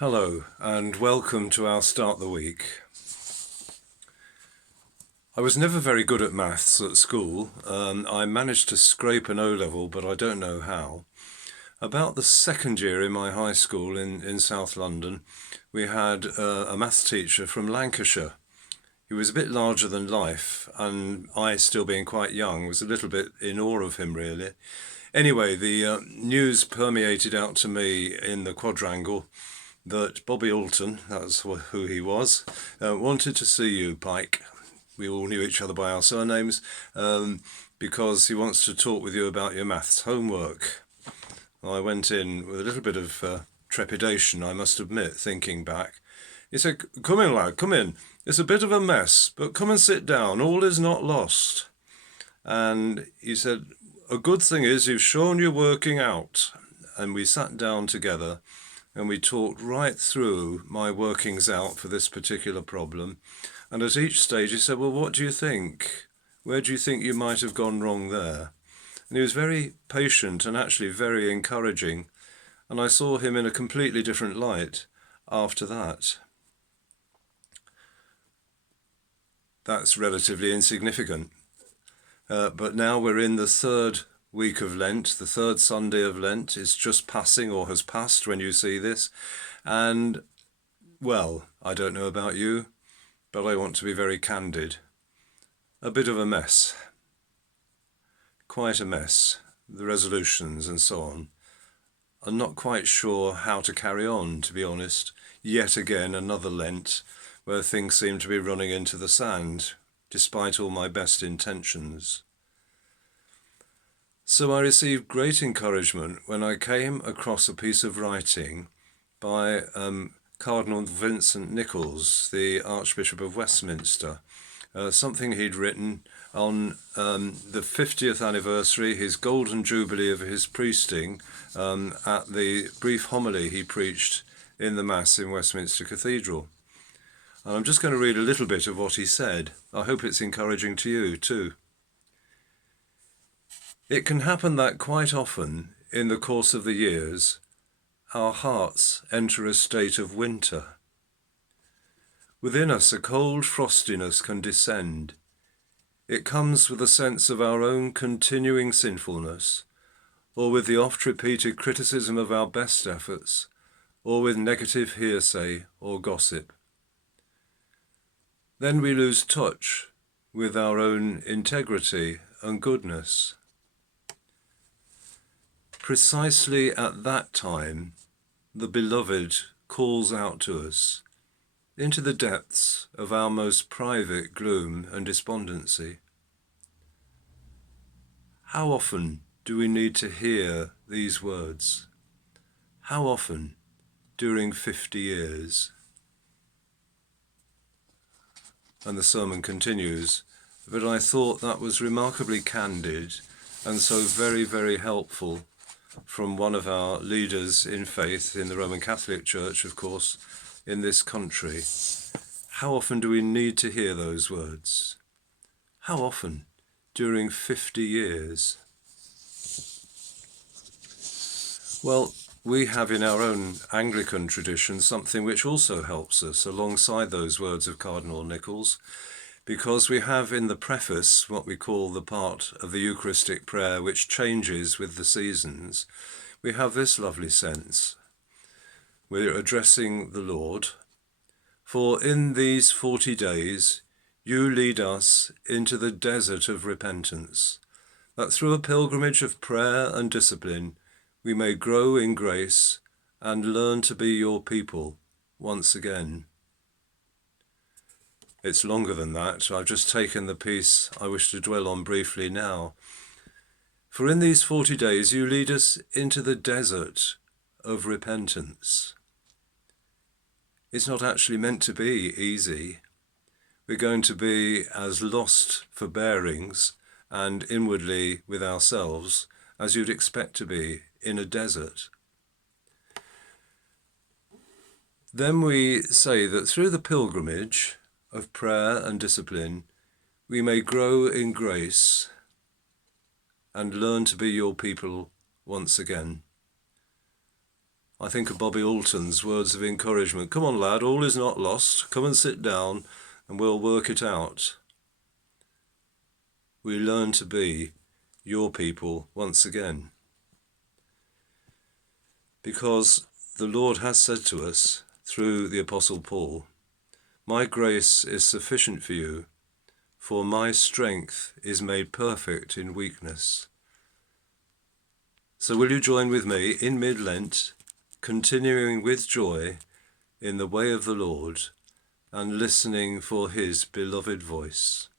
Hello and welcome to our Start the Week. I was never very good at maths at school. I managed to scrape an O-level, but I don't know how. About the second year in my high school in South London, we had a maths teacher from Lancashire. He was a bit larger than life, and I, still being quite young, was a little bit in awe of him, really. Anyway, the news permeated out to me in the quadrangle that Bobby Alton, that's who he was, wanted to see you, Pike. We all knew each other by our surnames, because he wants to talk with you about your maths homework. I went in with a little bit of trepidation, I must admit, thinking back. He said, "Come in, lad, come in. It's a bit of a mess, but come and sit down. All is not lost." And he said, "A good thing is you've shown you're working out." And we sat down together and we talked right through my workings out for this particular problem. And at each stage he said, "Well, what do you think? Where do you think you might have gone wrong there?" And he was very patient and actually very encouraging. And I saw him in a completely different light after that. That's relatively insignificant. But now we're in the third week of Lent, the third Sunday of Lent. It's just passing or has passed when you see this. And, well, I don't know about you, but I want to be very candid. A bit of a mess. Quite a mess. The resolutions and so on. I'm not quite sure how to carry on, to be honest. Yet again, another Lent where things seem to be running into the sand, despite all my best intentions. So I received great encouragement when I came across a piece of writing by Cardinal Vincent Nichols, the Archbishop of Westminster, something he'd written on the 50th anniversary, his golden jubilee of his priesting, at the brief homily he preached in the Mass in Westminster Cathedral. And I'm just going to read a little bit of what he said. I hope it's encouraging to you too. It can happen that quite often, in the course of the years, our hearts enter a state of winter. Within us a cold frostiness can descend. It comes with a sense of our own continuing sinfulness, or with the oft-repeated criticism of our best efforts, or with negative hearsay or gossip. Then we lose touch with our own integrity and goodness. Precisely at that time, the Beloved calls out to us into the depths of our most private gloom and despondency. How often do we need to hear these words? How often during 50 years? And the sermon continues, but I thought that was remarkably candid and so very, very helpful from one of our leaders in faith in the Roman Catholic Church, of course, in this country. How often do we need to hear those words? How often during 50 years? Well, we have in our own Anglican tradition something which also helps us alongside those words of Cardinal Nichols, because we have in the preface what we call the part of the Eucharistic prayer which changes with the seasons. We have this lovely sense. We're addressing the Lord. For in these 40 days you lead us into the desert of repentance, that through a pilgrimage of prayer and discipline we may grow in grace and learn to be your people once again. It's longer than that. I've just taken the piece I wish to dwell on briefly now. For in these 40 days you lead us into the desert of repentance. It's not actually meant to be easy. We're going to be as lost for bearings and inwardly with ourselves as you'd expect to be in a desert. Then we say that through the pilgrimage of prayer and discipline, we may grow in grace and learn to be your people once again. I think of Bobby Alton's words of encouragement. Come on, lad, all is not lost. Come and sit down and we'll work it out. We learn to be your people once again. Because the Lord has said to us through the Apostle Paul, my grace is sufficient for you, for my strength is made perfect in weakness. So will you join with me in mid-Lent, continuing with joy in the way of the Lord and listening for his beloved voice?